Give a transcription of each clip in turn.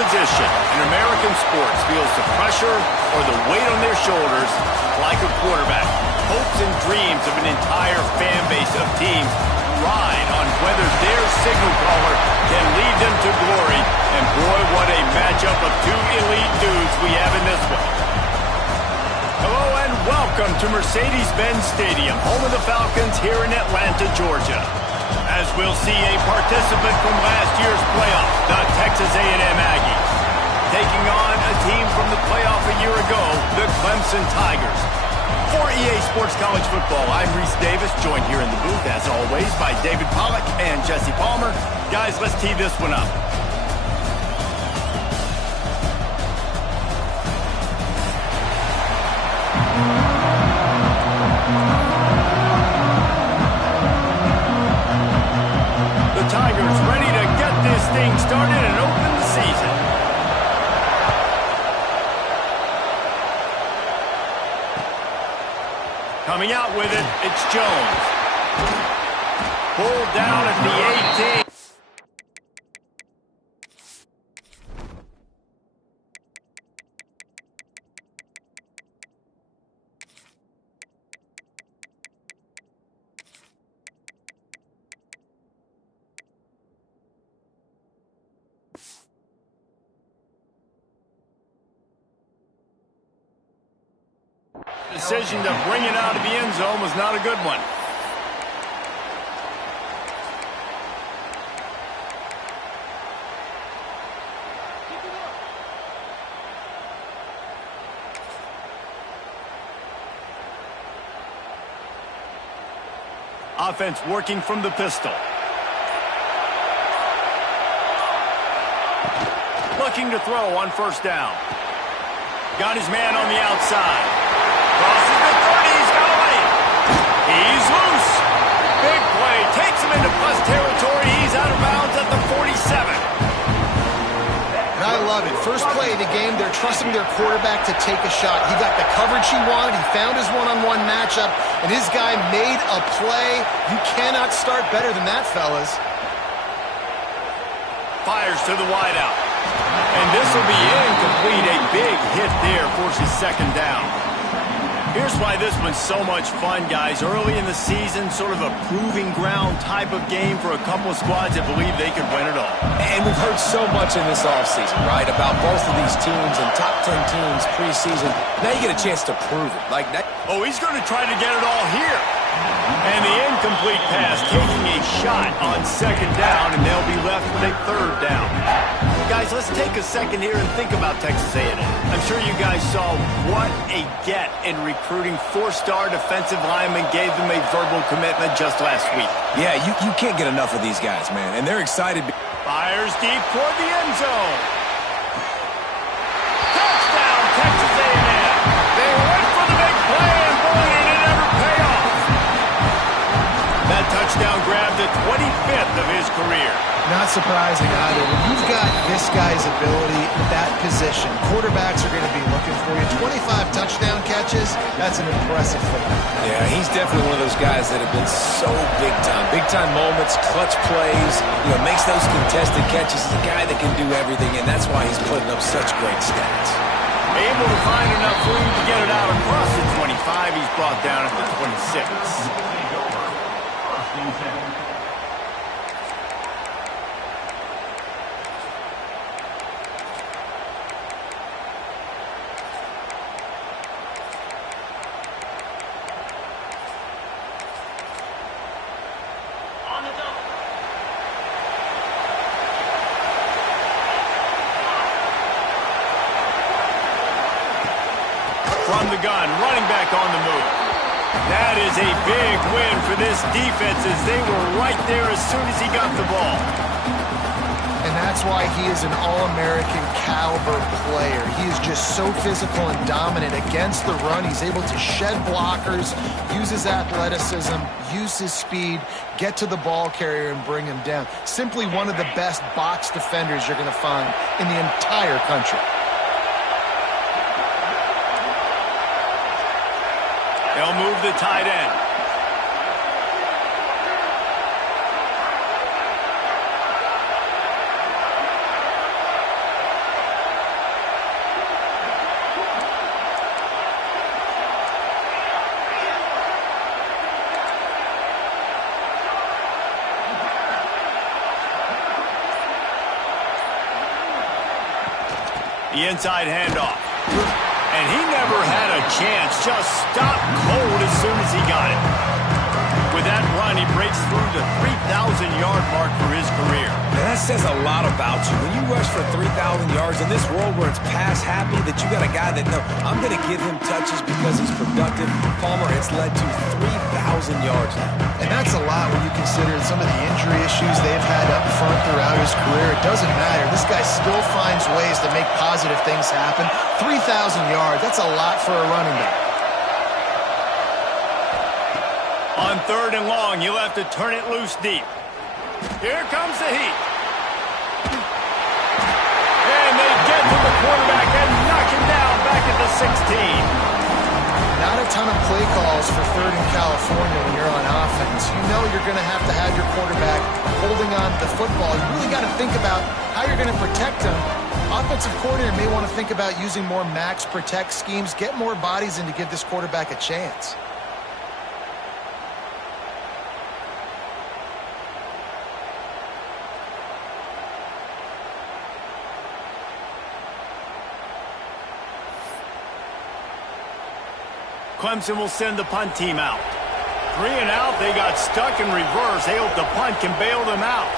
position in American sports feels the pressure or the weight on their shoulders like a quarterback. Hopes and dreams of an entire fan base of teams ride on whether their signal caller can lead them to glory. And boy, what a matchup of two elite dudes we have in this one. Hello and welcome to Mercedes-Benz Stadium, home of the Falcons here in Atlanta, Georgia. As we'll see a participant from last year's playoff, the Texas A&M Aggies, taking on a team from the playoff a year ago, the Clemson Tigers. For EA Sports College Football, I'm Reese Davis, joined here in the booth, as always, by David Pollack and Jesse Palmer. Guys, let's tee this one up. The Tigers ready to get this thing started and open the season. Coming out with it, it's Jones. Pulled down at the 18. Decision to bring it out of the end zone was not a good one. Offense working from the pistol. Looking to throw on first down. Got his man on the outside. Crosses the 30, he's got away. He's loose. Big play, takes him into plus territory. He's out of bounds at the 47. And I love it. First play of the game, they're trusting their quarterback to take a shot. He got the coverage he wanted. He found his one-on-one matchup, and his guy made a play. You cannot start better than that, fellas. Fires to the wideout. And this will be incomplete. A big hit there forces second down. Here's why this one's so much fun, guys. Early in the season, sort of a proving ground type of game for a couple of squads that believe they could win it all. And we've heard so much in this offseason, right, about both of these teams and top 10 teams preseason. Now you get a chance to prove it. Like that. Oh, he's going to try to get it all here. And the incomplete pass taking a shot on second down, and they'll be left with a third down. Guys, let's take a second here and think about Texas A&M. I'm sure you guys saw what a get in recruiting. Four-star defensive linemen gave them a verbal commitment just last week. Yeah, you can't get enough of these guys, man, and they're excited. Fires deep toward the end zone. Touchdown, Texas A&M. They went for the big play, and boy, did it ever pay off. That touchdown grabbed the 25th of his career. Not surprising either. When you've got this guy's ability at that position, quarterbacks are going to be looking for you. 25 touchdown catches, that's an impressive thing. Yeah, he's definitely one of those guys that have been so big time. Big time moments, clutch plays, makes those contested catches. He's a guy that can do everything, and that's why he's putting up such great stats. Able to find enough room to get it out across the 25. He's brought down at the 26. From the gun, running back on the move. That is a big win for this defense as they were right there as soon as he got the ball. And that's why he is an All-American caliber player. He is just so physical and dominant against the run. He's able to shed blockers, use his athleticism, use his speed, get to the ball carrier and bring him down. Simply one of the best box defenders you're going to find in the entire country. They'll move the tight end. The inside handoff. And he never had a chance. Just stopped cold as soon as he got it. With that run, he breaks through the 3,000-yard mark for his career. And that says a lot about you. When you rush for 3,000 yards in this world where it's pass happy, that you got a guy that, no, I'm going to give him touches because he's productive. Palmer, it's led to 3,000 yards now. And that's a lot when you consider some of the injury issues they've had up front throughout his career. It doesn't matter. This guy still finds ways to make positive things happen. 3,000 yards, that's a lot for a running back. On 3rd and long, you'll have to turn it loose deep. Here comes the heat. And they get to the quarterback and knock him down back at the 16. Not a ton of play calls for 3rd in California when you're on offense. You know you're going to have your quarterback holding on to the football. You really got to think about how you're going to protect him. Offensive coordinator may want to think about using more max protect schemes, get more bodies in to give this quarterback a chance. Clemson will send the punt team out. 3 and out, they got stuck in reverse. They hope the punt can bail them out.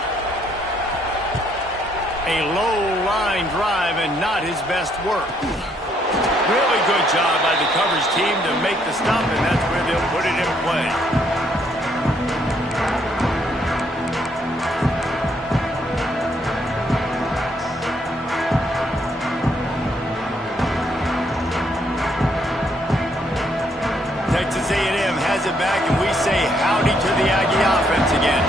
A low line drive and not his best work. Really good job by the coverage team to make the stop, and that's where they'll put it in play. Texas A&M has it back, and we say howdy to the Aggie offense again.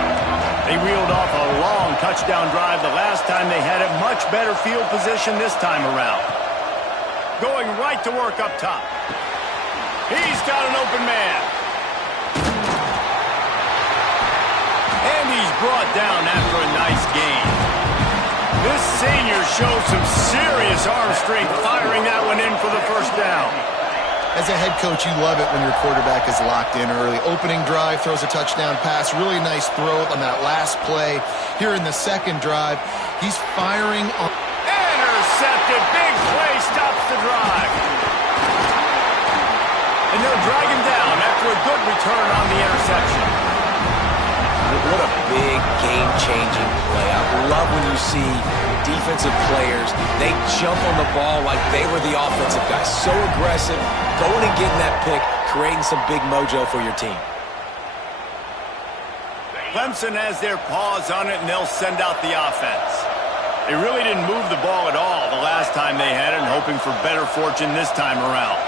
They reeled off a long touchdown drive the last time they had it. Much better field position this time around. Going right to work up top. He's got an open man. And he's brought down after a nice gain. This senior shows some serious arm strength, firing that one in for the first down. As a head coach, you love it when your quarterback is locked in early. Opening drive, throws a touchdown pass. Really nice throw on that last play. Here in the second drive, he's firing on... Intercepted. Big play stops the drive. And they'll drag him down after a good return on the interception. What a big game-changing play. I love when you see defensive players, they jump on the ball like they were the offensive guys. So aggressive, going and getting that pick, creating some big mojo for your team. Clemson has their paws on it, and they'll send out the offense. They really didn't move the ball at all the last time they had it, and hoping for better fortune this time around.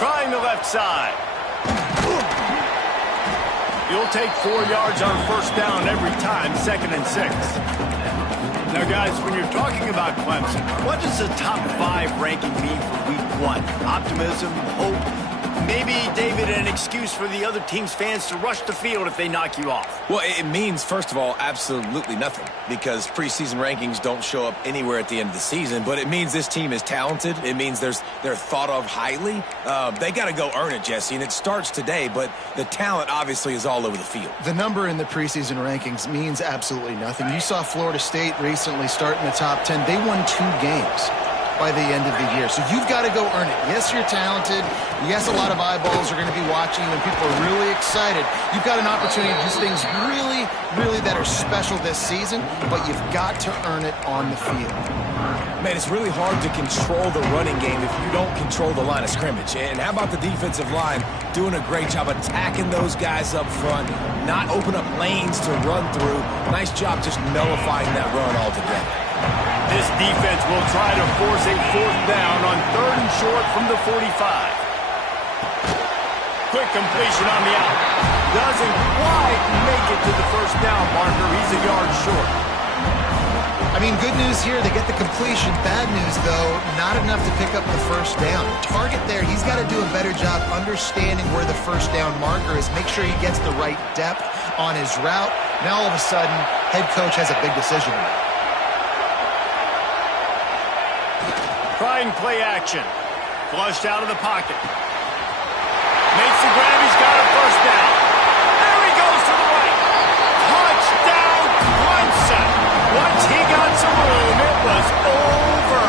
Trying the left side. You'll take 4 yards on first down every time, 2nd and 6. Now, guys, when you're talking about Clemson, what does the top 5 ranking mean for week 1? Optimism, hope, maybe, David, an excuse for the other team's fans to rush the field if they knock you off? Well, it means, first of all, absolutely nothing, because preseason rankings don't show up anywhere at the end of the season, but it means this team is talented. It means they're thought of highly. They got to go earn it, Jesse, and it starts today, but the talent obviously is all over the field. The number in the preseason rankings means absolutely nothing. You saw Florida State recently start in the top 10. They won 2 games by the end of the year. So you've got to go earn it. Yes, you're talented. Yes, a lot of eyeballs are going to be watching you, and people are really excited. You've got an opportunity to do things really, really that are special this season, but you've got to earn it on the field. Man, it's really hard to control the running game if you don't control the line of scrimmage. And how about the defensive line doing a great job attacking those guys up front, not open up lanes to run through. Nice job just nullifying that run altogether. This defense will try to force a 4th down on 3rd and short from the 45. Quick completion on the out. Doesn't quite make it to the first down marker. He's a yard short. I mean, good news here, they get the completion. Bad news, though, not enough to pick up the first down. Target there, he's got to do a better job understanding where the first down marker is. Make sure he gets the right depth on his route. Now, all of a sudden, head coach has a big decision to make. Trying play action. Flushed out of the pocket. Makes the grab. He's got a first down. There he goes to the right. Touchdown, Clemson. Once he got some room, it was over.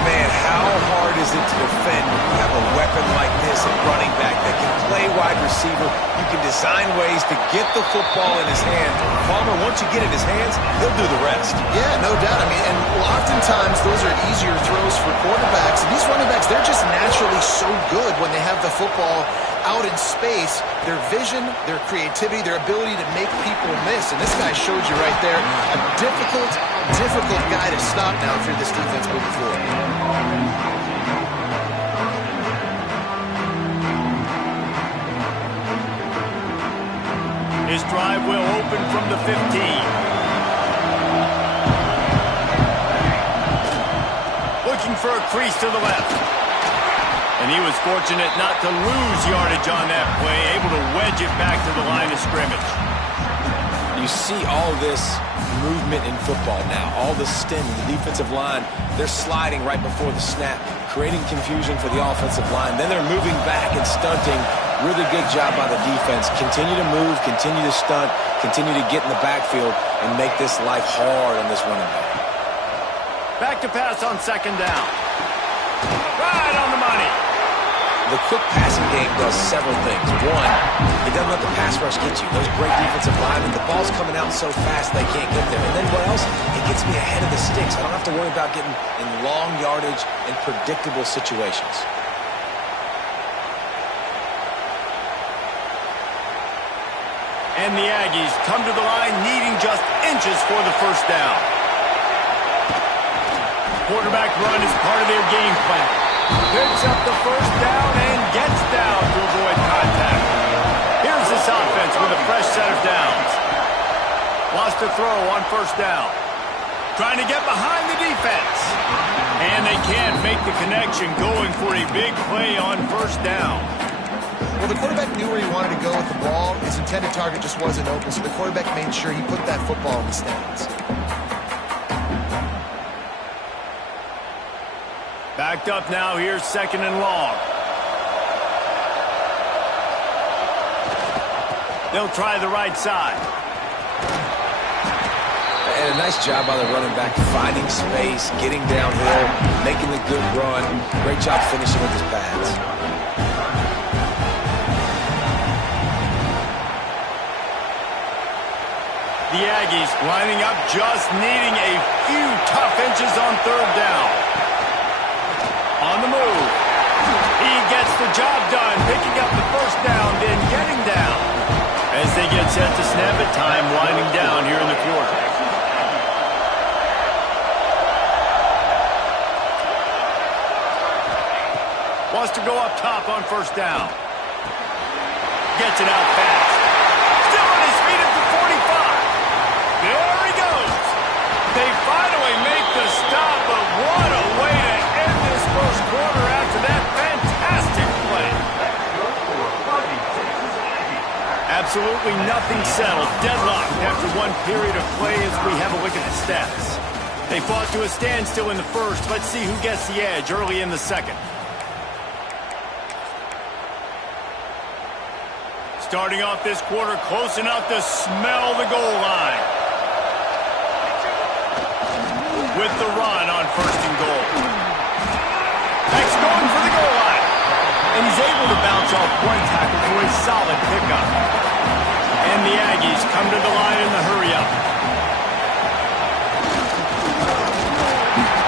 Man, how hard is it to defend when you have a weapon like this at running back that can play wide receiver? You can design ways to get the football in his hand. Palmer, once you get it in his hands, he'll do the rest. Yeah, no doubt. I mean, and oftentimes those are easier throws for quarterbacks. And these running backs, they're just naturally so good when they have the football out in space. Their vision, their creativity, their ability to make people miss. And this guy showed you right there, a difficult guy to stop now if you're this defense moving forward. His drive will open from the 15. Looking for a crease to the left. And he was fortunate not to lose yardage on that play, able to wedge it back to the line of scrimmage. You see all this movement in football now, all the stem, the defensive line, they're sliding right before the snap, creating confusion for the offensive line. Then they're moving back and stunting. Really good job by the defense. Continue to move, continue to stunt, continue to get in the backfield and make this life hard on this running back. Back to pass on second down. Right on the money. The quick passing game does several things. One, it doesn't let the pass rush get you. Those great defensive linemen, the ball's coming out so fast they can't get there. And then what else? It gets me ahead of the sticks. I don't have to worry about getting in long yardage and predictable situations. And the Aggies come to the line needing just inches for the first down. Quarterback run is part of their game plan. Picks up the first down and gets down to avoid contact. Here's this offense with a fresh set of downs. Lost a throw on first down. Trying to get behind the defense. And they can't make the connection, going for a big play on first down. Well, the quarterback knew where he wanted to go with the ball. His intended target just wasn't open, so the quarterback made sure he put that football in the stands. Backed up now, here's second and long. They'll try the right side. And a nice job by the running back, finding space, getting downhill, making the good run. Great job finishing with his pads. The Aggies lining up, just needing a few tough inches on third down. On the move. He gets the job done, picking up the first down, then getting down. As they get set to snap it, time winding down here in the quarter. Wants to go up top on first down. Gets it out fast. Still on his feet at the 45. There he goes. They finally make the stop, but what a way to end this first quarter after that fantastic play. Absolutely nothing settled. Deadlocked after one period of play as we have a look at the stats. They fought to a standstill in the first. Let's see who gets the edge early in the second. Starting off this quarter close enough to smell the goal line. With the run on first and goal. Next going for the goal line. And he's able to bounce off one tackle for a solid pickup. And the Aggies come to the line in the hurry-up.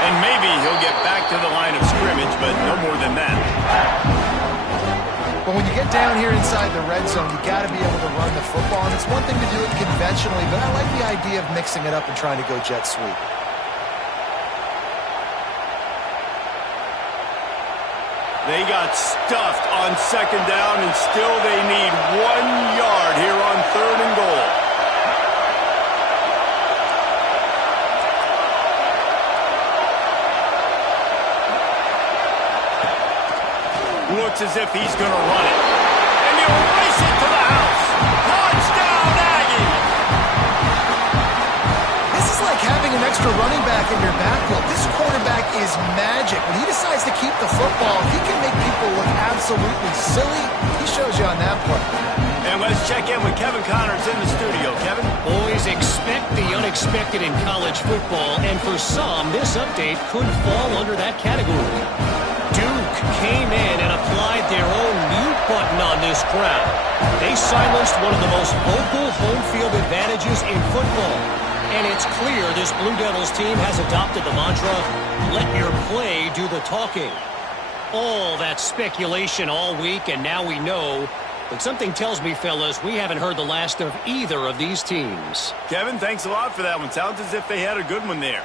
And maybe he'll get back to the line of scrimmage, but no more than that. But when you get down here inside the red zone, you got to be able to run the football. And it's one thing to do it conventionally, but I like the idea of mixing it up and trying to go jet sweep. They got stuffed on second down, and still they need 1 yard here on third and goal. Looks as if he's going to run it. And he'll race it to the house. Touchdown, Aggies! This is like having an extra running back in your backfield. This quarterback is magic. When he decides to keep the football, he can make people look absolutely silly. He shows you on that play. And let's check in with Kevin Connors in the studio. Kevin? Boys, expect the unexpected in college football, and for some, this update could fall under that category. Duke came in and applied their own mute button on this crowd. They silenced one of the most vocal home field advantages in football. And it's clear this Blue Devils team has adopted the mantra, let your play do the talking. All that speculation all week, and now we know. But something tells me, fellas, we haven't heard the last of either of these teams. Kevin, thanks a lot for that one. Sounds as if they had a good one there.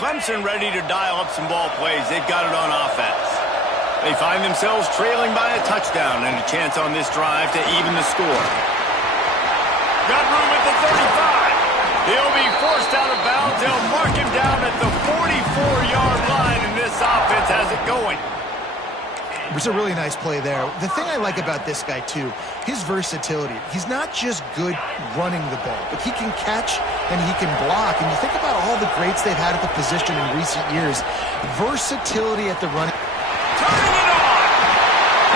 Clemson ready to dial up some ball plays. They've got it on offense. They find themselves trailing by a touchdown and a chance on this drive to even the score. Got room at the 35. He'll be forced out of bounds. They'll mark him down at the 44-yard line, and this offense has it going. It was a really nice play there. The thing I like about this guy, too, his versatility. He's not just good running the ball, but he can catch and he can block. And you think about all the greats they've had at the position in recent years. Versatility at the running. Turning it on!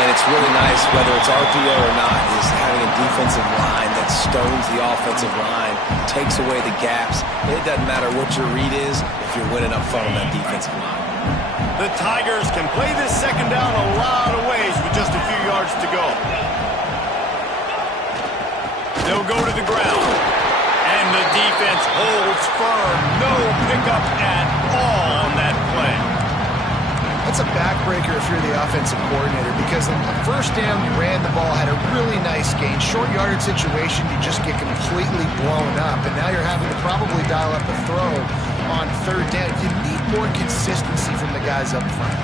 And it's really nice, whether it's RPO or not, is having a defensive line that stones the offensive line, takes away the gaps. It doesn't matter what your read is if you're winning up front on that defensive line. The Tigers can play this second down a lot of ways with just a few yards to go. They'll go to the ground. And the defense holds firm. No pickup at all on that play. That's a backbreaker if you're the offensive coordinator, because the first down you ran the ball, had a really nice gain. Short yardage situation, you just get completely blown up, and now you're having to probably dial up the throw on third down. You need more consistency from the guys up front.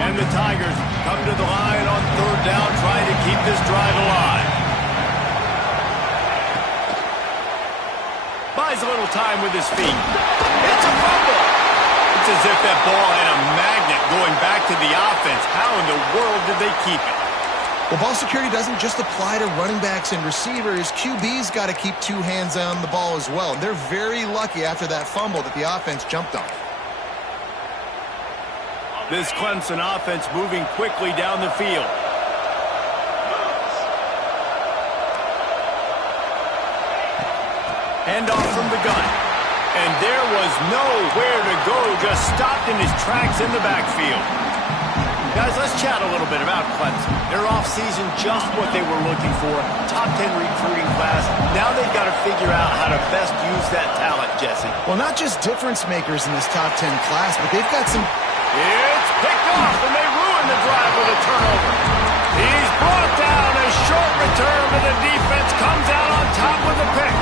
And the Tigers come to the line on third down, trying to keep this drive alive. Buys a little time with his feet. It's a fumble. It's as if that ball had a magnet going back to the offense. How in the world did they keep it? Well, ball security doesn't just apply to running backs and receivers. QB's got to keep two hands on the ball as well. And they're very lucky after that fumble that the offense jumped on. This Clemson offense moving quickly down the field. Handoff from the gun. And there was nowhere to go, just stopped in his tracks in the backfield. Guys, let's chat a little bit about Clemson. Their offseason, just what they were looking for. Top 10 recruiting class. Now they've got to figure out how to best use that talent, Jesse. Well, not just difference makers in this top 10 class, but they've got some... It's picked off, and they ruin the drive with a turnover. He's brought down, a short return, but the defense comes out on top with a pick.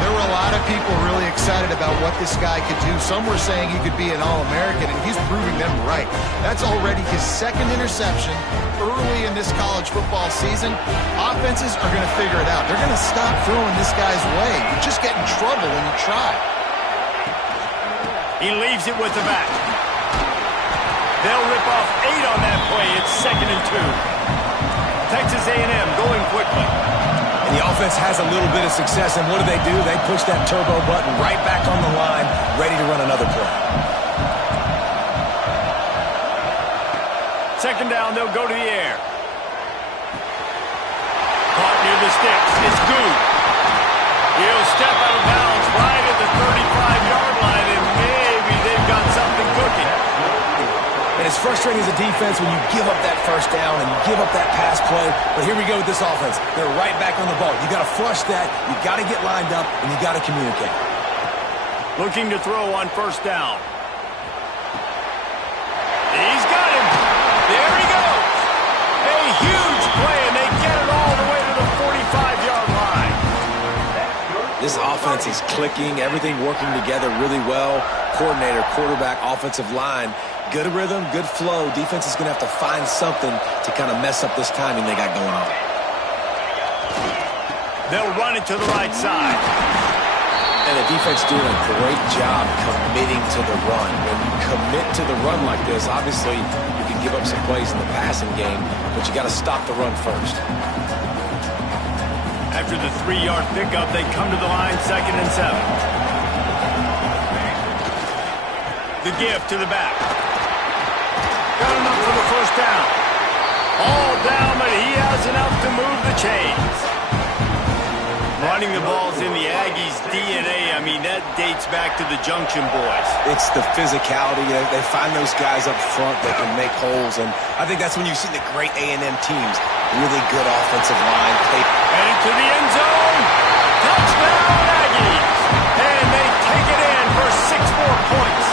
There were a lot of people really excited about what this guy could do. Some were saying he could be an All-American, and he's proving them right. That's already his second interception early in this college football season. Offenses are going to figure it out. They're going to stop throwing this guy's way. You just get in trouble when you try. He leaves it with the back. They'll rip off 8 on that play. It's 2nd and 2. Texas A&M going quickly. And the offense has a little bit of success, and what do? They push that turbo button right back on the line, ready to run another play. Second down, they'll go to the air. Caught near the sticks. It's good. He'll step out of bounds right at the 35-yard line, and maybe they've got something cooking. And it's frustrating as a defense when you give up that first down and you give up that pass play. But here we go with this offense. They're right back on the ball. You got to flush that. You got to get lined up, and you got to communicate. Looking to throw on first down. He's got him. There he goes. A huge play, and they get it all the way to the 45-yard line. This offense is clicking. Everything working together really well. Coordinator, quarterback, offensive line. Good rhythm, good flow. Defense is going to have to find something to kind of mess up this timing they got going on. They'll run it to the right side. And the defense doing a great job committing to the run. When you commit to the run like this, obviously you can give up some plays in the passing game, but you got to stop the run first. After the 3-yard pickup, they come to the line 2nd and 7. The give to the back. Got enough for the first down. All down, but he has enough to move the chains. Running the ball's in the Aggies' DNA. I mean, that dates back to the Junction Boys. It's the physicality. They find those guys up front that can make holes, and I think that's when you see the great A&M teams. Really good offensive line. Headed to the end zone. Touchdown, Aggies. And they take it in for 6 more points.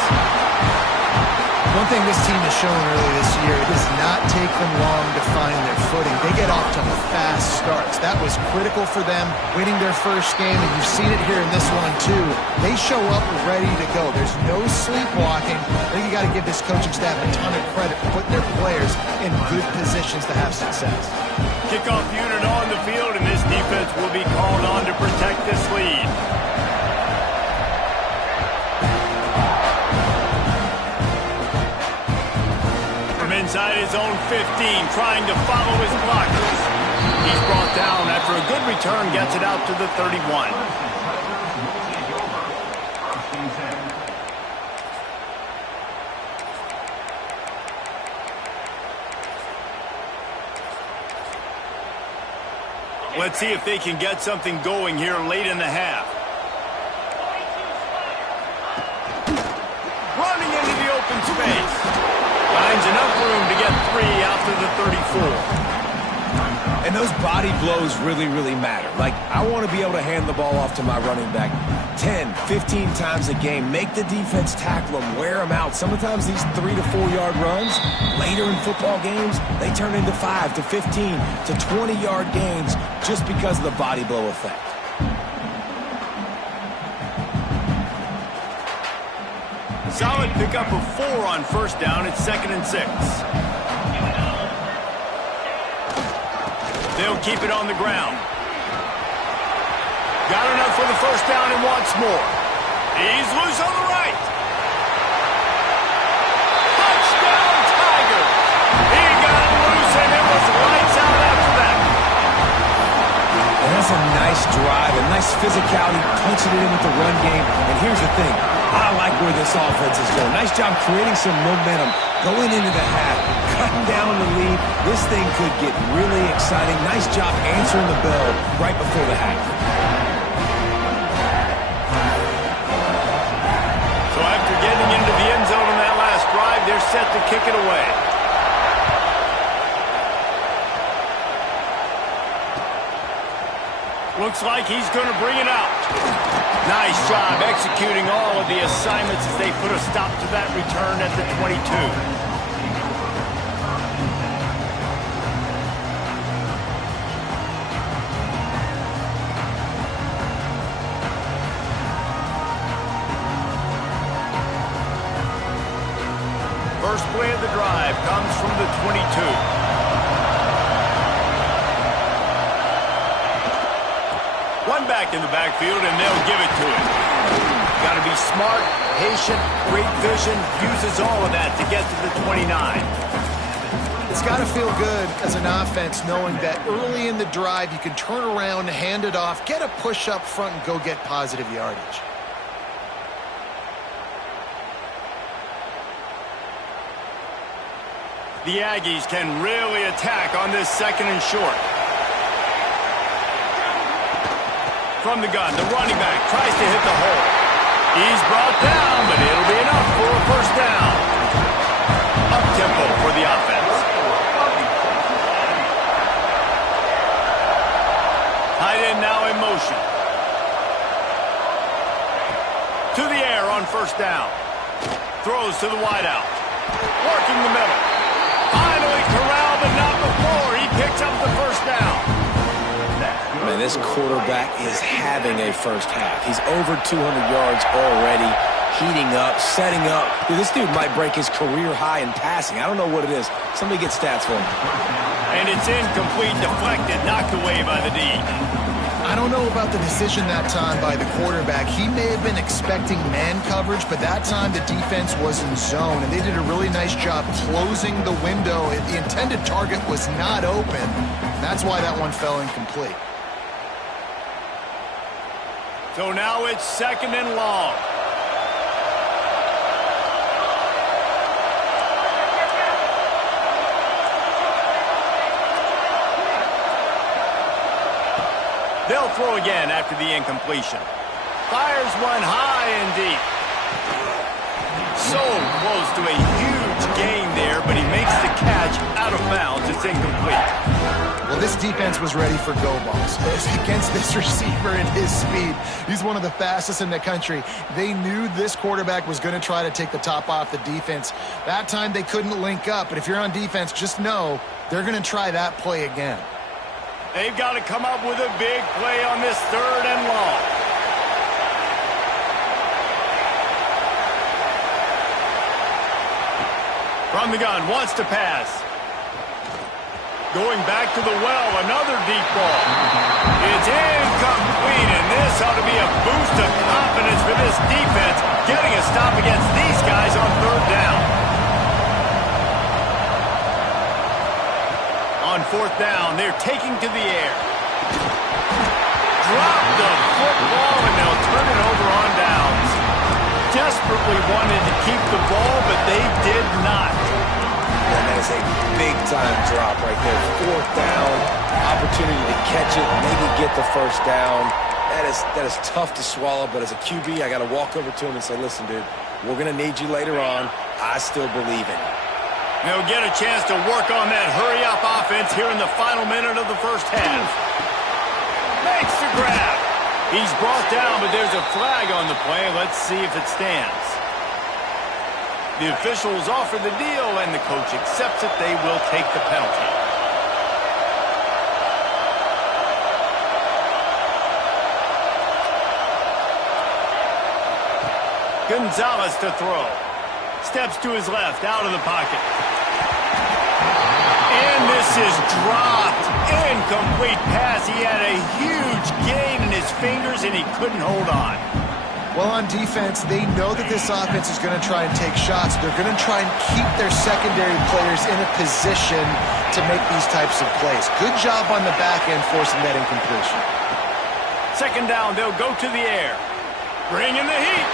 One thing this team has shown early this year, it does not take them long to find their footing. They get off to fast starts. That was critical for them, winning their first game, and you've seen it here in this one too. They show up ready to go. There's no sleepwalking. I think you got to give this coaching staff a ton of credit for putting their players in good positions to have success. Kickoff unit on the field, and this defense will be called on to protect this lead. Inside his own 15, trying to follow his blockers. He's brought down after a good return, gets it out to the 31. Let's see if they can get something going here late in the half. Running into the open space. Finds enough room to get 3 out to the 34. And those body blows really, really matter. Like, I want to be able to hand the ball off to my running back 10, 15 times a game. Make the defense tackle them, wear them out. Sometimes these 3 to 4 yard runs, later in football games, they turn into 5 to 15 to 20 yard gains just because of the body blow effect. Solid pickup of 4 on first down. It's 2nd and 6. They'll keep it on the ground. Got enough for the first down and wants more. He's loose on the right. Touchdown, Tigers. He got loose, and it was lights out after that. And that's a nice drive, a nice physicality, punching it in with the run game. And here's the thing. I like where this offense is going. Nice job creating some momentum, going into the half, cutting down the lead. This thing could get really exciting. Nice job answering the bell right before the half. So after getting into the end zone on that last drive, they're set to kick it away. Looks like he's going to bring it out. Nice job executing all of the assignments as they put a stop to that return at the 22. First play of the drive comes from the 22. One back in the backfield, and they'll give it to him. Got to be smart, patient, great vision, uses all of that to get to the 29. It's got to feel good as an offense knowing that early in the drive you can turn around, hand it off, get a push up front, and go get positive yardage. The Aggies can really attack on this 2nd and short. From the gun, the running back tries to hit the hole. He's brought down, but it'll be enough for a first down. Up-tempo for the offense. Tight end now in motion. To the air on first down. Throws to the wideout. Working the middle. Finally corralled, but not before. He picks up the first down. Man, this quarterback is having a first half. He's over 200 yards already, heating up, setting up. Dude, this dude might break his career high in passing. I don't know what it is. Somebody get stats for him. And it's incomplete, deflected, knocked away by the D. I don't know about the decision that time by the quarterback. He may have been expecting man coverage, but that time the defense was in zone, and they did a really nice job closing the window. The intended target was not open. That's why that one fell incomplete. So now it's 2nd and long. throw again after the incompletion. Fires one high and deep. So close to a huge gain there, but he makes the catch out of bounds. It's incomplete. Well, this defense was ready for go balls. Against this receiver and his speed, he's one of the fastest in the country. They knew this quarterback was going to try to take the top off the defense. That time they couldn't link up, but if you're on defense, just know they're going to try that play again. They've got to come up with a big play on this 3rd and long. From the gun, wants to pass. Going back to the well, another deep ball. It's incomplete, and this ought to be a boost of confidence for this defense, getting a stop against these guys on 3rd down. On 4th down, they're taking to the air. Drop the football, and they'll turn it over on downs. Desperately wanted to keep the ball, but they did not. And that is a big-time drop right there. 4th down, opportunity to catch it, maybe get the 1st down. That is tough to swallow, but as a QB, I got to walk over to him and say, listen, dude, we're going to need you later on. I still believe in you. They'll get a chance to work on that hurry-up offense here in the final minute of the 1st half. Makes the grab. He's brought down, but there's a flag on the play. Let's see if it stands. The officials offer the deal, and the coach accepts it. They will take the penalty. Gonzalez to throw. Steps to his left, out of the pocket. And this is dropped. Incomplete pass. He had a huge gain in his fingers, and he couldn't hold on. Well, on defense, they know that this offense is going to try and take shots. They're going to try and keep their secondary players in a position to make these types of plays. Good job on the back end forcing that incompletion. 2nd down, they'll go to the air. Bringing the heat.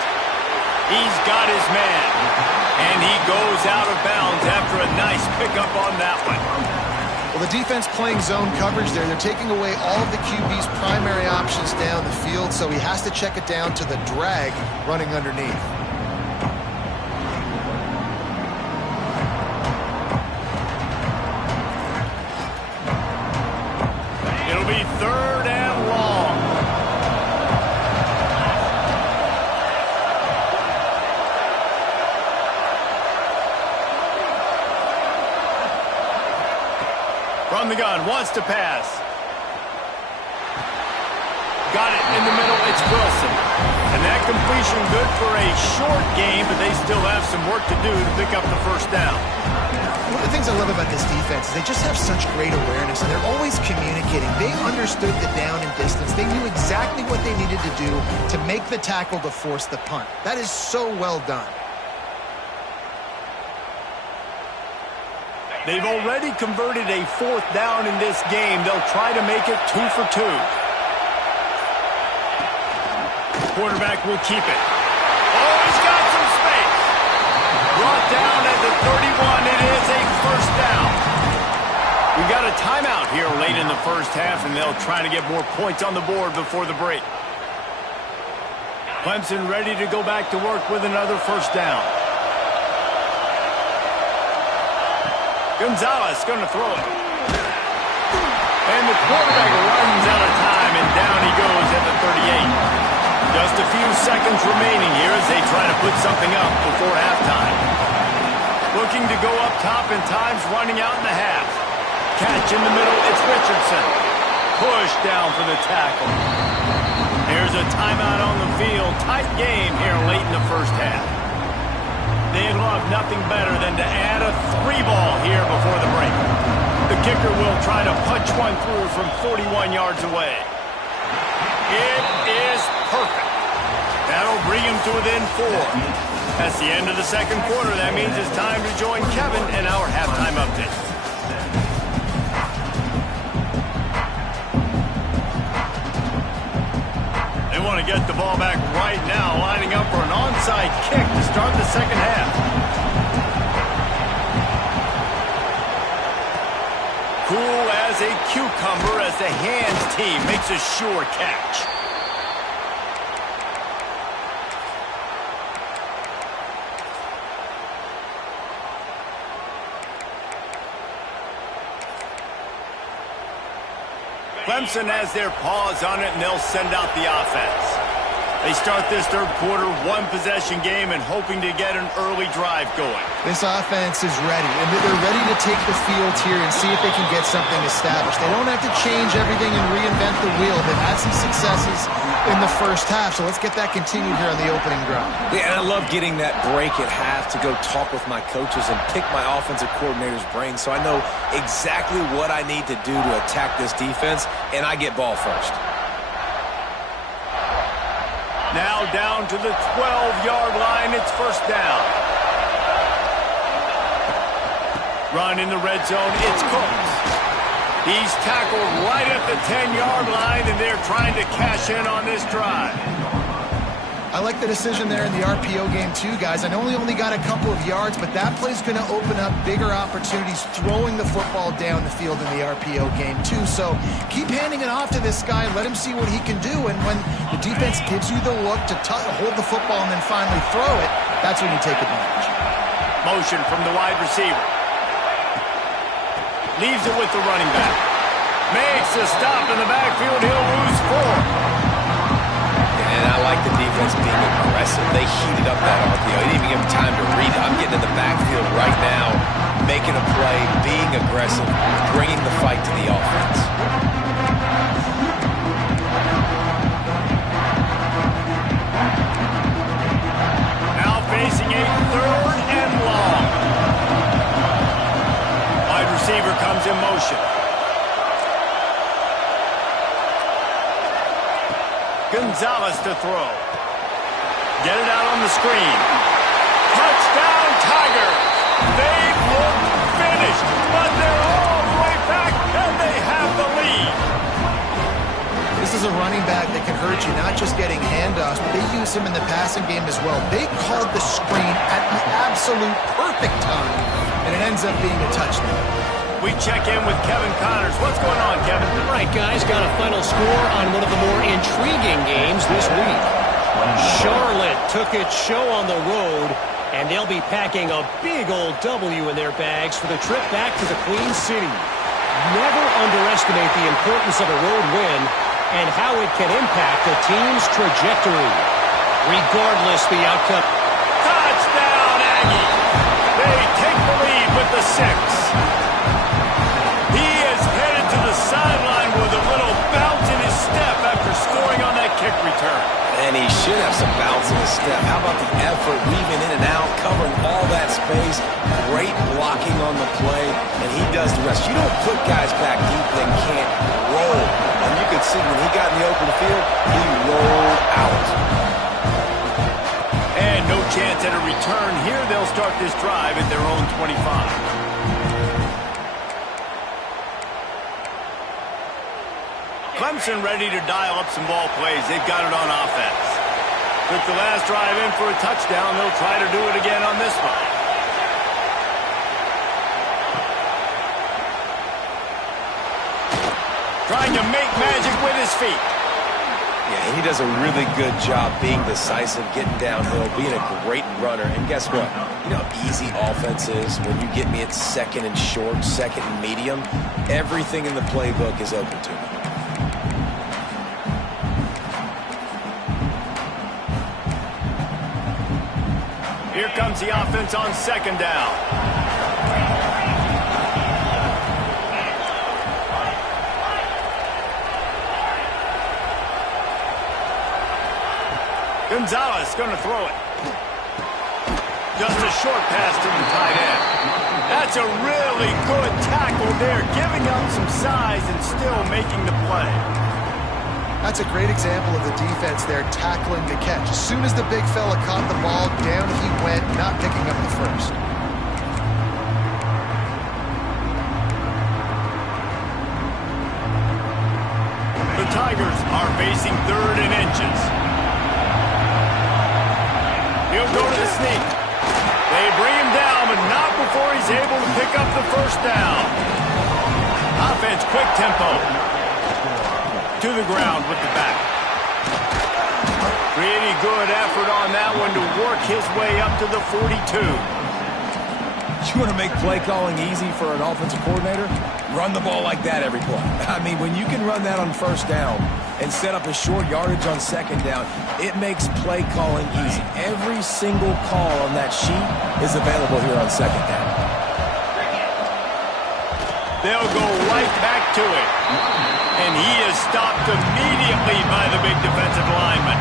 He's got his man. And he goes out of bounds after a nice pickup on that one. Well, the defense playing zone coverage there. They're taking away all of the QB's primary options down the field, so he has to check it down to the drag running underneath. It'll be 3rd and long. From the gun, wants to pass. Got it in the middle, it's Wilson. And that completion good for a short game, but they still have some work to do to pick up the 1st down. One of the things I love about this defense is they just have such great awareness, and they're always communicating. They understood the down and distance. They knew exactly what they needed to do to make the tackle to force the punt. That is so well done. They've already converted a 4th down in this game. They'll try to make it 2 for 2. Quarterback will keep it. Oh, he's got some space. Brought down at the 31. It is a 1st down. We got a timeout here late in the 1st half, and they'll try to get more points on the board before the break. Clemson ready to go back to work with another 1st down. Gonzalez going to throw it. And the quarterback runs out of time, and down he goes at the 38. Just a few seconds remaining here as they try to put something up before halftime. Looking to go up top, and time's running out in the half. Catch in the middle, it's Richardson. Push down for the tackle. There's a timeout on the field. Tight game here late in the 1st half. They'd love nothing better than to add a 3-ball here before the break. The kicker will try to punch one through from 41 yards away. It is perfect. That'll bring him to within 4. That's the end of the 2nd quarter. That means it's time to join Kevin in our halftime update. They want to get the ball back right now, lining up for an onside kick to start the 2nd half. Cool as a cucumber as the hands team makes a sure catch. Clemson has their paws on it, and they'll send out the offense. They start this third quarter, one-possession game, and hoping to get an early drive going. This offense is ready, and they're ready to take the field here and see if they can get something established. They don't have to change everything and reinvent the wheel. They've had some successes in the first half, so let's get that continued here on the opening drive. Yeah, and I love getting that break at half to go talk with my coaches and pick my offensive coordinator's brain so I know exactly what I need to do to attack this defense, and I get ball first. Now down to the 12-yard line, it's first down. Run in the red zone, it's Cooks. He's tackled right at the 10-yard line, and they're trying to cash in on this drive. I like the decision there in the RPO game too, guys. I know he only got a couple of yards, but that play's going to open up bigger opportunities throwing the football down the field in the RPO game too. So keep handing it off to this guy. Let him see what he can do. And when the defense gives you the look to hold the football and then finally throw it, that's when you take advantage. Motion from the wide receiver. Leaves it with the running back. Makes a stop in the backfield. He'll lose 4. And I like the defense being aggressive. They heated up that RPO. He didn't even give him time to read it. I'm getting in the backfield right now, making a play, being aggressive, bringing the fight to the offense. Now facing a 3rd and long. Wide receiver comes in motion. Gonzalez to throw. Get it out on the screen. Touchdown, Tigers! They look finished, but they're all the way back, and they have the lead. This is a running back that can hurt you, not just getting handoffs, but they use him in the passing game as well. They called the screen at the absolute perfect time, and it ends up being a touchdown. We check in with Kevin Connors. What's going on, Kevin? All right, guys, got a final score on one of the more intriguing games this week. Charlotte took its show on the road, and they'll be packing a big old W in their bags for the trip back to the Queen City. Never underestimate the importance of a road win and how it can impact a team's trajectory. Regardless the outcome. Touchdown, Aggie! They take the lead with the 6. Sideline with a little bounce in his step after scoring on that kick return. And he should have some bounce in his step. How about the effort, weaving in and out, covering all that space, great blocking on the play, and he does the rest. You don't put guys back deep that can't roll. And you could see when he got in the open field, he rolled out. And no chance at a return here. They'll start this drive at their own 25. Clemson ready to dial up some ball plays. They've got it on offense. Took the last drive in for a touchdown. They'll try to do it again on this one. Trying to make magic with his feet. Yeah, he does a really good job being decisive, getting downhill, being a great runner. And guess what? You know how easy offense is when you get me at 2nd and short, 2nd and medium. Everything in the playbook is open to me. Here comes the offense on 2nd down. Gonzalez going to throw it. Just a short pass to the tight end. That's a really good tackle there, giving up some size and still making the play. That's a great example of the defense there tackling the catch. As soon as the big fella caught the ball, down he went, not picking up the first. The Tigers are facing 3rd and inches. He'll go to the sneak. They bring him down, but not before he's able to pick up the first down. offense, quick tempo. To the ground with the back. Pretty good effort on that one to work his way up to the 42. You want to make play calling easy for an offensive coordinator? Run the ball like that every play. I mean, when you can run that on first down and set up a short yardage on second down, it makes play calling easy. Every single call on that sheet is available here on second down. They'll go right back to it. And he is stopped immediately by the big defensive lineman.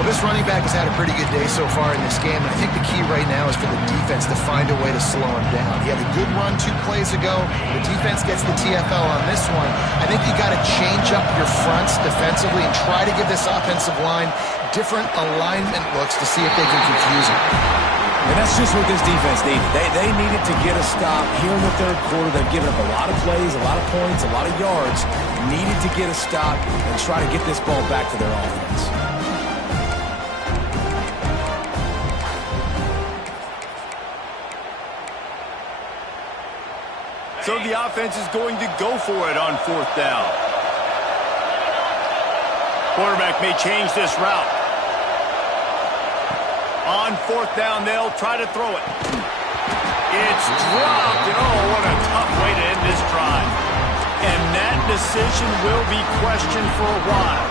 Well, this running back has had a pretty good day so far in this game, and I think the key right now is for the defense to find a way to slow him down. He had a good run 2 plays ago. The defense gets the TFL on this one. I think you got to change up your fronts defensively and try to give this offensive line different alignment looks to see if they can confuse him. And that's just what this defense needed. They needed to get a stop here in the third quarter. They've given up a lot of plays, a lot of points, a lot of yards. Needed to get a stop and try to get this ball back to their offense. So the offense is going to go for it on 4th down. Quarterback may change this route. On 4th down, they'll try to throw it. It's dropped, and oh, what a tough way to end this drive. And that decision will be questioned for a while.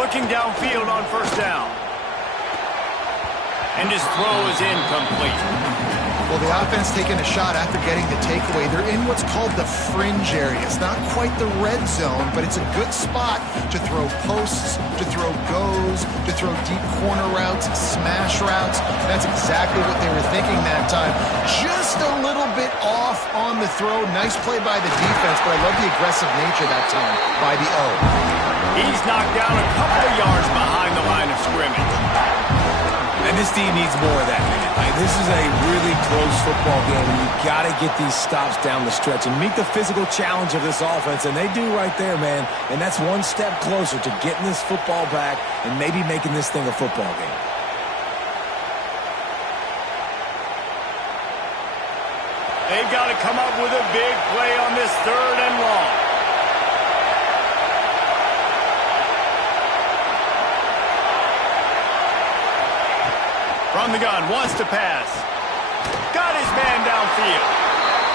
Looking downfield on 1st down. And his throw is incomplete. Well, the offense taking a shot after getting the takeaway. They're in what's called the fringe area. It's not quite the red zone, but it's a good spot to throw posts, to throw goes, to throw deep corner routes, smash routes. That's exactly what they were thinking that time. Just a little bit off on the throw. Nice play by the defense, but I love the aggressive nature that time by the O. He's knocked down a couple of yards behind the line of scrimmage. And this team needs more of that, man. This is a really close football game, and you got to get these stops down the stretch and meet the physical challenge of this offense, and they do right there, man. And that's one step closer to getting this football back and maybe making this thing a football game. They've got to come up with a big play on this 3rd and long. From the gun, wants to pass. Got his man downfield.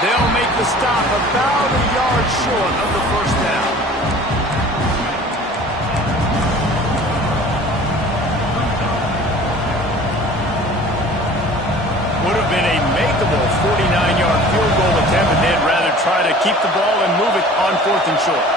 They'll make the stop about a yard short of the 1st down. Would have been a makeable 49-yard field goal attempt, and they'd rather try to keep the ball and move it on 4th and short.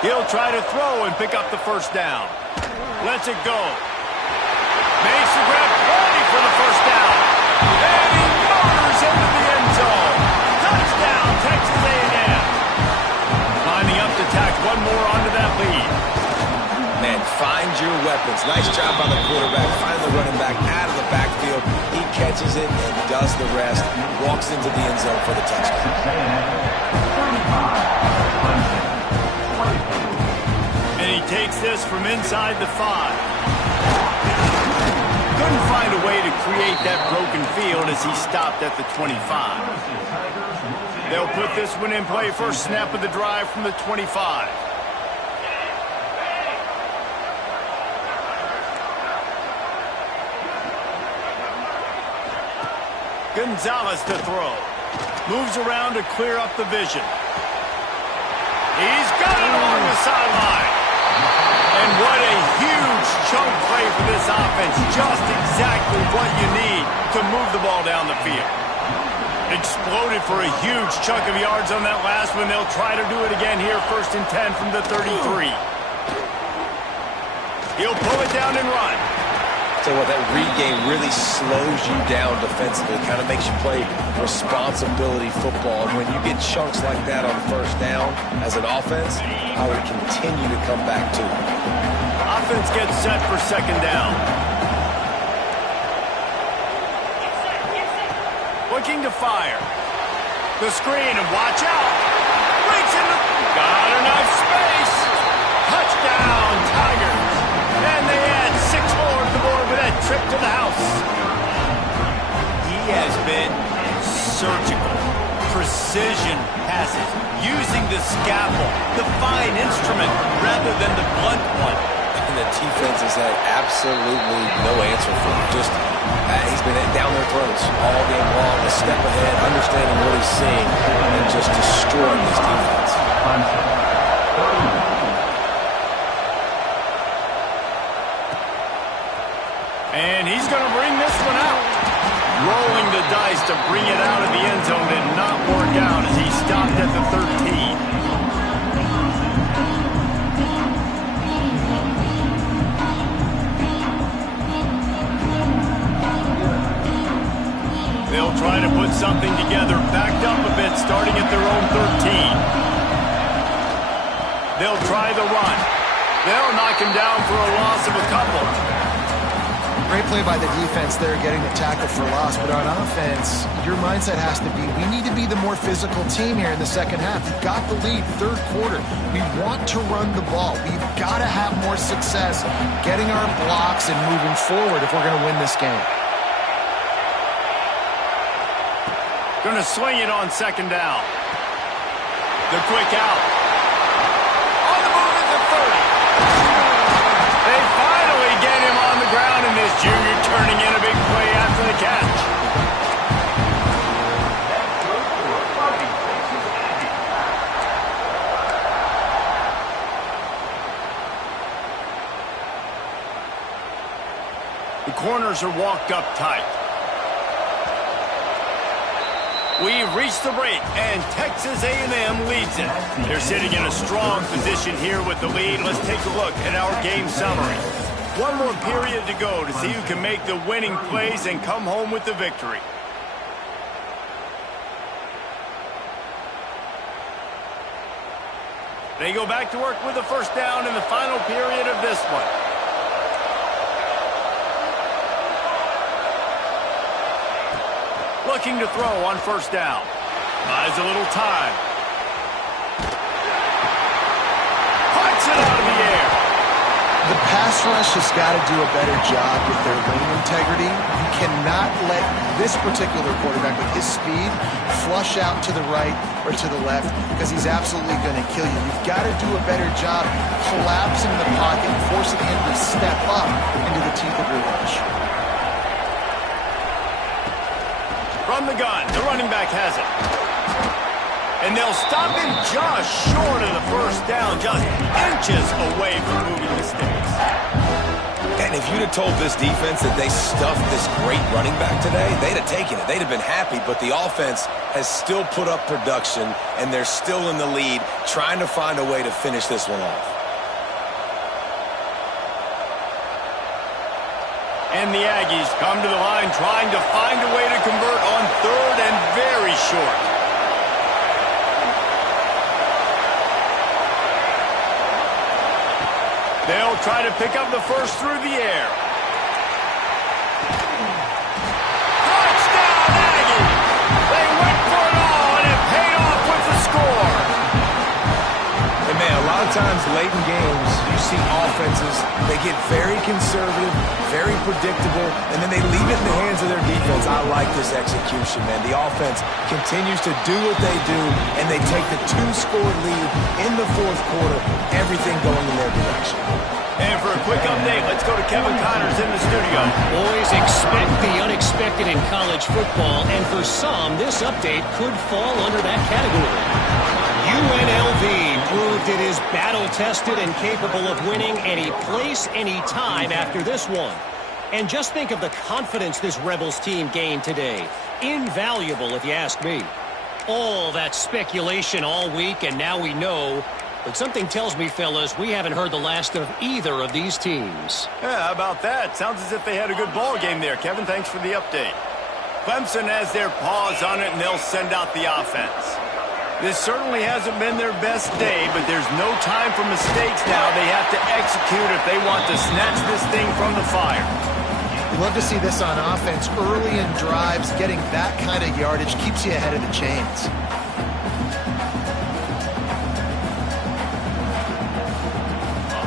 He'll try to throw and pick up the 1st down. Lets it go. Makes the grab, ready for the 1st down. And he motors into the end zone. Touchdown, Texas A&M. Lining up to tack one more onto that lead. Man, find your weapons. Nice job by the quarterback. Finding the running back out of the backfield. He catches it and does the rest. Walks into the end zone for the touchdown. And he takes this from inside the 5. Couldn't find a way to create that broken field as he stopped at the 25. They'll put this one in play first snap of the drive from the 25. Gonzalez to throw. Moves around to clear up the vision. He's got it along the sideline. And what a huge chunk play for this offense. Just exactly what you need to move the ball down the field. Exploded for a huge chunk of yards on that last one. They'll try to do it again here, 1st and 10 from the 33. He'll pull it down and run. Tell you what, that read game really slows you down defensively. Kind of makes you play responsibility football. And when you get chunks like that on 1st down as an offense, how we continue to come back to it. offense gets set for second down. Looking to fire. The screen, and watch out. Breaks into... Got enough space. Touchdown, Tigers. And they add 6 more to the board with that trip to the house. He has been surgical. Precision passes. Using the scalpel, the fine instrument, rather than the blunt one. And the defense has had absolutely no answer for him. Just, he's been down their throats all game long, a step ahead, understanding what he's seeing, and just destroying this defense. And he's going to bring this one out. Rolling the dice to bring it out of the end zone did not work out as he stopped at the 13. They'll try to put something together, backed up a bit, starting at their own 13. They'll try the run. They'll knock him down for a loss of a couple. Great play by the defense there, getting the tackle for loss. But on offense, your mindset has to be, we need to be the more physical team here in the second half. We've got the lead, third quarter. We want to run the ball. We've got to have more success getting our blocks and moving forward if we're going to win this game. Going to swing it on second down. The quick out. On the move at the 30. They finally get him on the ground, and this junior turning in a big play after the catch. The corners are walked up tight. We've reached the break, and Texas A&M leads it. They're sitting in a strong position here with the lead. Let's take a look at our game summary. One more period to go to see who can make the winning plays and come home with the victory. They go back to work with the first down in the final period of this one. Looking to throw on first down. Buys a little time. Puts it out of the air. The pass rush has got to do a better job with their lane integrity. You cannot let this particular quarterback with his speed flush out to the right or to the left because he's absolutely going to kill you. You've got to do a better job collapsing the pocket and forcing him to step up into the teeth of your rush. From the gun, the running back has it. And they'll stop him just short of the first down, just inches away from moving the sticks. And if you'd have told this defense that they stuffed this great running back today, they'd have taken it. They'd have been happy, but the offense has still put up production, and they're still in the lead, trying to find a way to finish this one off. And the Aggies come to the line trying to find a way to convert on third and very short. They'll try to pick up the first through the air. Touchdown, Aggies! They went for it all, and it paid off with the score. And man, a lot of times late in games, you see offenses, they get very conservative, very predictable, and then they leave it in the hands of their defense. I like this execution, man. The offense continues to do what they do, and they take the 2-score lead in the fourth quarter, everything going in their direction. And for a quick update, let's go to Kevin Connors in the studio. Boys, expect the unexpected in college football, and for some, this update could fall under that category. UNLV proved it is battle-tested and capable of winning any place, any time after this one. And just think of the confidence this Rebels team gained today. Invaluable, if you ask me. All that speculation all week, and now we know. But something tells me, fellas, we haven't heard the last of either of these teams. Yeah, how about that? Sounds as if they had a good ball game there. Kevin, thanks for the update. Clemson has their paws on it, and they'll send out the offense. This certainly hasn't been their best day, but there's no time for mistakes now. They have to execute if they want to snatch this thing from the fire. You love to see this on offense. Early in drives, getting that kind of yardage keeps you ahead of the chains.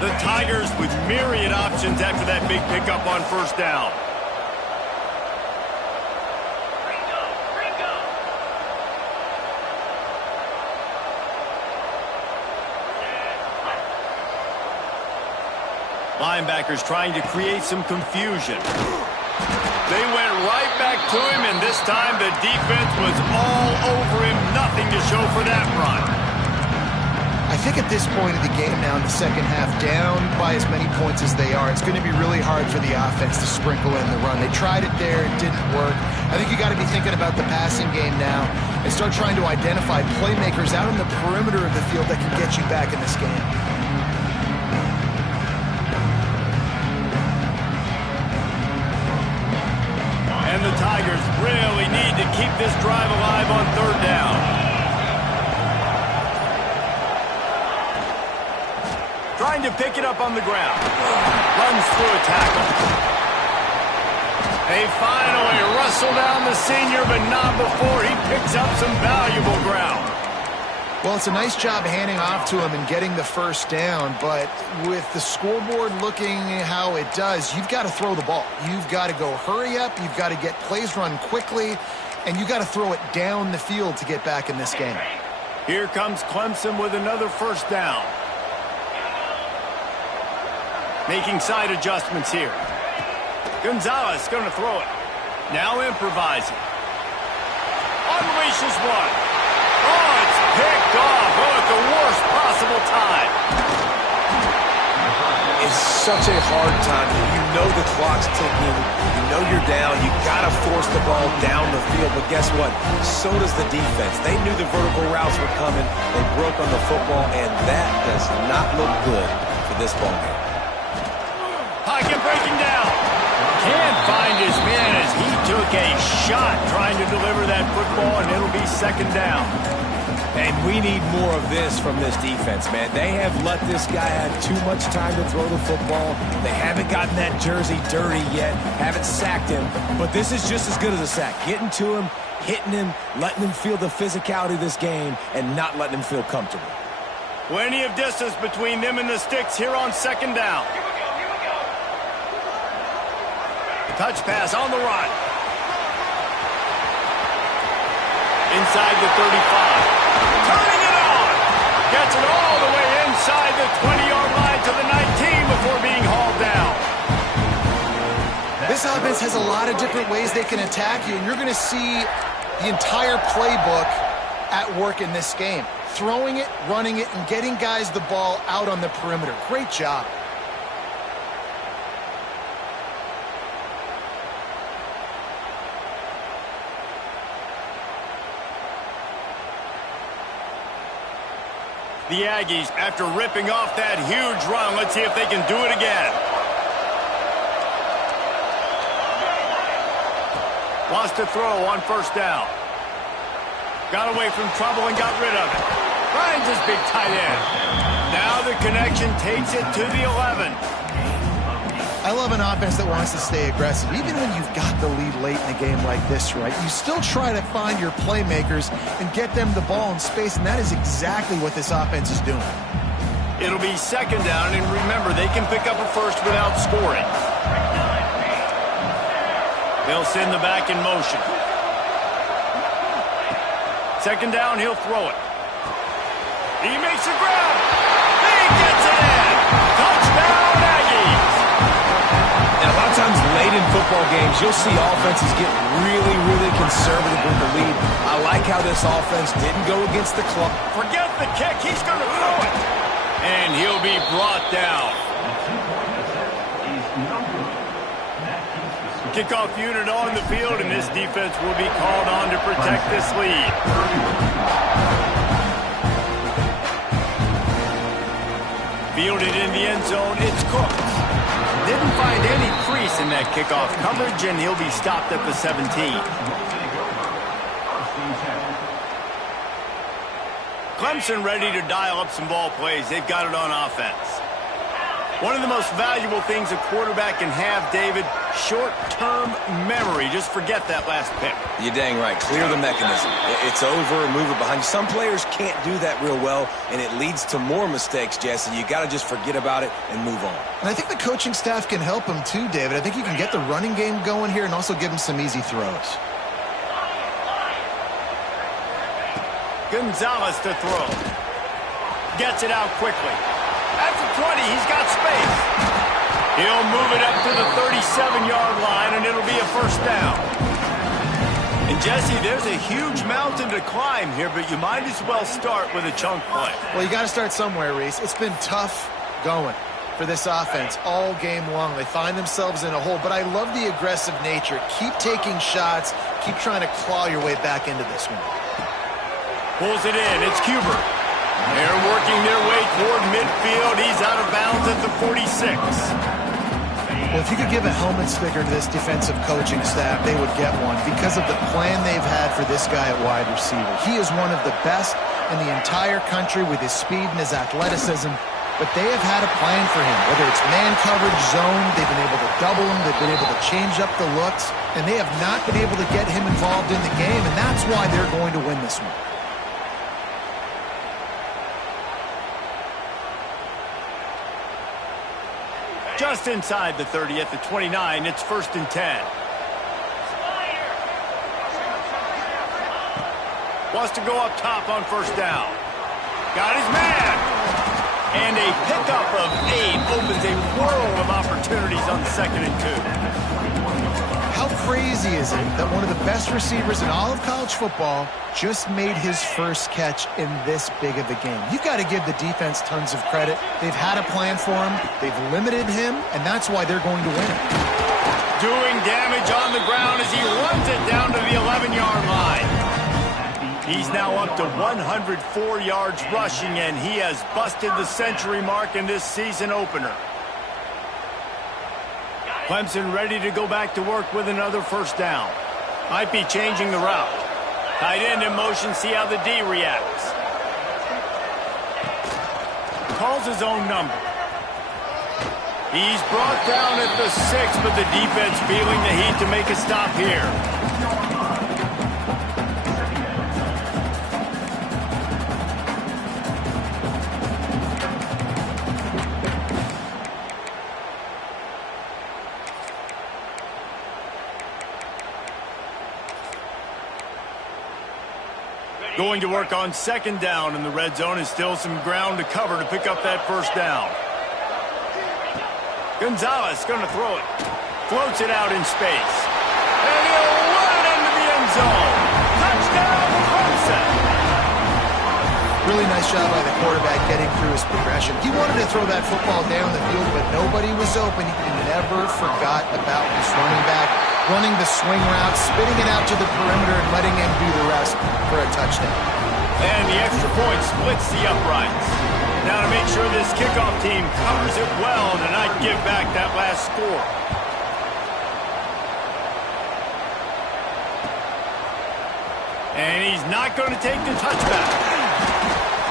The Tigers with myriad options after that big pickup on first down. Linebackers trying to create some confusion. They went right back to him, and this time the defense was all over him. Nothing to show for that run. I think at this point of the game now in the second half, down by as many points as they are, it's going to be really hard for the offense to sprinkle in the run. They tried it there. It didn't work. I think you got to be thinking about the passing game now and start trying to identify playmakers out on the perimeter of the field that can get you back in this game. And the Tigers really need to keep this drive alive on third down. Trying to pick it up on the ground. Runs through a tackle. They finally wrestle down the senior, but not before he picks up some valuable ground. Well, it's a nice job handing off to him and getting the first down, but with the scoreboard looking how it does, you've got to throw the ball. You've got to go hurry up, you've got to get plays run quickly, and you've got to throw it down the field to get back in this game. Here comes Clemson with another first down. Making side adjustments here. Gonzalez going to throw it. Now improvising. Unleashes one. Oh, it's picked off. Oh, at the worst possible time. It's such a hard time. You know the clock's ticking. You know you're down. You got to force the ball down the field. But guess what? So does the defense. They knew the vertical routes were coming. They broke on the football, and that does not look good for this ball game. Pocket breaking down. Can't find his man as he took a shot trying to deliver that football, and it'll be second down. And we need more of this from this defense, man. They have let this guy have too much time to throw the football. They haven't gotten that jersey dirty yet, haven't sacked him. But this is just as good as a sack. Getting to him, hitting him, letting him feel the physicality of this game, and not letting him feel comfortable. Plenty of distance between them and the sticks here on second down. Touch pass on the run. Inside the 35. Turning it on. Gets it all the way inside the 20-yard line to the 19 before being hauled down. This offense has a lot of different ways they can attack you, and you're going to see the entire playbook at work in this game. Throwing it, running it, and getting guys the ball out on the perimeter. Great job. The Aggies, after ripping off that huge run, let's see if they can do it again. Wants to throw on first down. Got away from trouble and got rid of it. Finds his big tight end. Now the connection takes it to the 11. I love an offense that wants to stay aggressive. Even when you've got the lead late in a game like this, right, you still try to find your playmakers and get them the ball in space, and that is exactly what this offense is doing. It'll be second down, and remember, they can pick up a first without scoring. They'll send the back in motion. Second down, he'll throw it. He makes a grab. He gets it in. Touchdown, Aggies. And a lot of times late in football games, you'll see offenses get really, really conservative with the lead. I like how this offense didn't go against the clock. Forget the kick. He's going to throw it. And he'll be brought down. Kickoff unit on the field, and this defense will be called on to protect this lead. Fielded in the end zone, it's Cook. Didn't find any crease in that kickoff coverage, and he'll be stopped at the 17. Clemson ready to dial up some ball plays. They've got it on offense. One of the most valuable things a quarterback can have, David, short-term memory. Just forget that last pick. You're dang right. Clear the mechanism. It's over, move it behind you. Some players can't do that real well, and it leads to more mistakes, Jesse. You got to just forget about it and move on. And I think the coaching staff can help him too, David. I think you can get the running game going here and also give him some easy throws. Gonzalez to throw. Gets it out quickly. At the 20, he's got space. He'll move it up to the 37-yard line, and it'll be a first down. And, Jesse, there's a huge mountain to climb here, but you might as well start with a chunk play. Well, you got to start somewhere, Reese. It's been tough going for this offense all game long. They find themselves in a hole, but I love the aggressive nature. Keep taking shots. Keep trying to claw your way back into this one. Pulls it in. It's Cuber. They're working their way toward midfield. He's out of bounds at the 46. Well, if you could give a helmet sticker to this defensive coaching staff, they would get one because of the plan they've had for this guy at wide receiver. He is one of the best in the entire country with his speed and his athleticism, but they have had a plan for him. Whether it's man coverage, zone, they've been able to double him, they've been able to change up the looks, and they have not been able to get him involved in the game, and that's why they're going to win this one. Just inside the 30 at the 29, it's 1st and 10. Wants to go up top on first down. Got his man. And a pickup of 8 opens a world of opportunities on 2nd and 2. How crazy is it that one of the best receivers in all of college football just made his first catch in this big of a game? You've got to give the defense tons of credit. They've had a plan for him. They've limited him, and that's why they're going to win. Doing damage on the ground as he runs it down to the 11-yard line. He's now up to 104 yards rushing, and he has busted the century mark in this season opener. Clemson ready to go back to work with another first down. Might be changing the route. Tight end in motion, see how the D reacts. Calls his own number. He's brought down at the 6, but the defense feeling the heat to make a stop here. Going to work on 2nd down in the red zone, and still some ground to cover to pick up that first down. Gonzalez going to throw it. Floats it out in space. And he'll run it into the end zone. Touchdown, Clemson. Really nice job by the quarterback getting through his progression. He wanted to throw that football down the field, but nobody was open. He never forgot about his running back, running the swing route, spitting it out to the perimeter, and letting him do the rest for a touchdown. And the extra point splits the uprights. Now to make sure this kickoff team covers it well and to not give back that last score. And he's not going to take the touchback.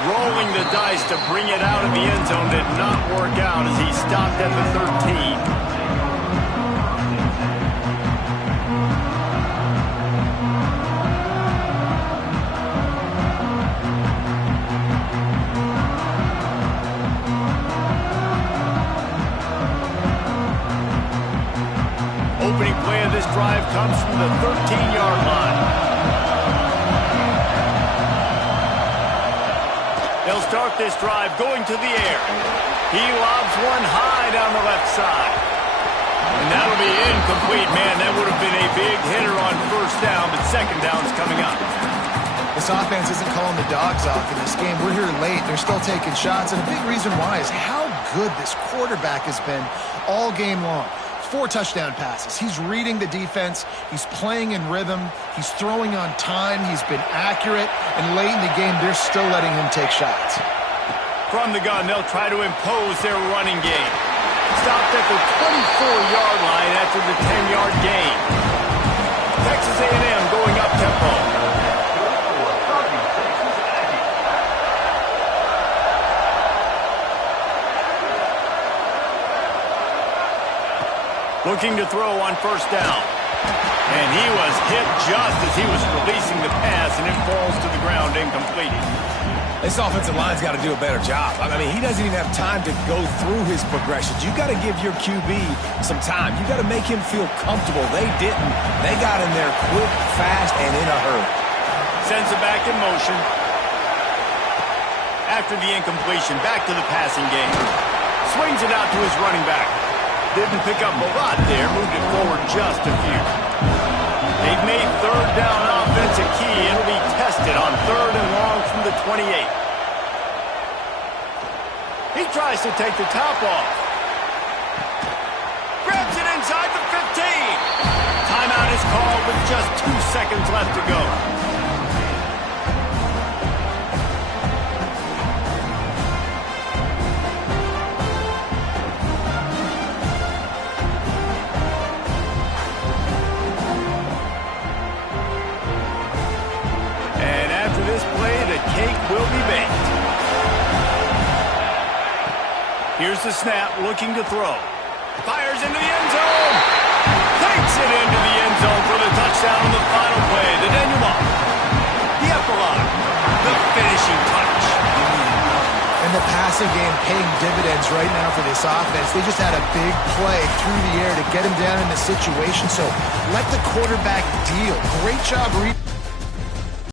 Rolling the dice to bring it out of the end zone did not work out as he stopped at the 13. Opening play of this drive comes from the 13-yard line. They'll start this drive going to the air. He lobs one high down the left side. And that'll be incomplete. Man, that would have been a big hitter on first down, but 2nd down's coming up. This offense isn't calling the dogs off in this game. We're here late. They're still taking shots, and a big reason why is how good this quarterback has been all game long. 4 touchdown passes. He's reading the defense. He's playing in rhythm. He's throwing on time. He's been accurate. And late in the game, they're still letting him take shots. From the gun, they'll try to impose their running game. Stopped at the 24-yard line after the 10-yard gain. Texas A&M going up tempo. looking to throw on first down. And he was hit just as he was releasing the pass, and it falls to the ground incomplete. This offensive line's got to do a better job. I mean, he doesn't even have time to go through his progressions. You got to give your QB some time. You got to make him feel comfortable. They didn't. They got in there quick, fast, and in a hurry. Sends it back in motion. After the incompletion, back to the passing game. Swings it out to his running back. Didn't pick up a lot there. Moved it forward just a few. They've made third down offense a key. It'll be tested on third and long from the 28. He tries to take the top off. Grabs it inside the 15. Timeout is called with just 2 seconds left to go. Will be baked. Here's the snap, looking to throw. Fires into the end zone. Takes it into the end zone for the touchdown on the final play. The denouement. The epilogue. The finishing touch. And the passing game paying dividends right now for this offense. They just had a big play through the air to get him down in the situation. So let the quarterback deal. Great job reading.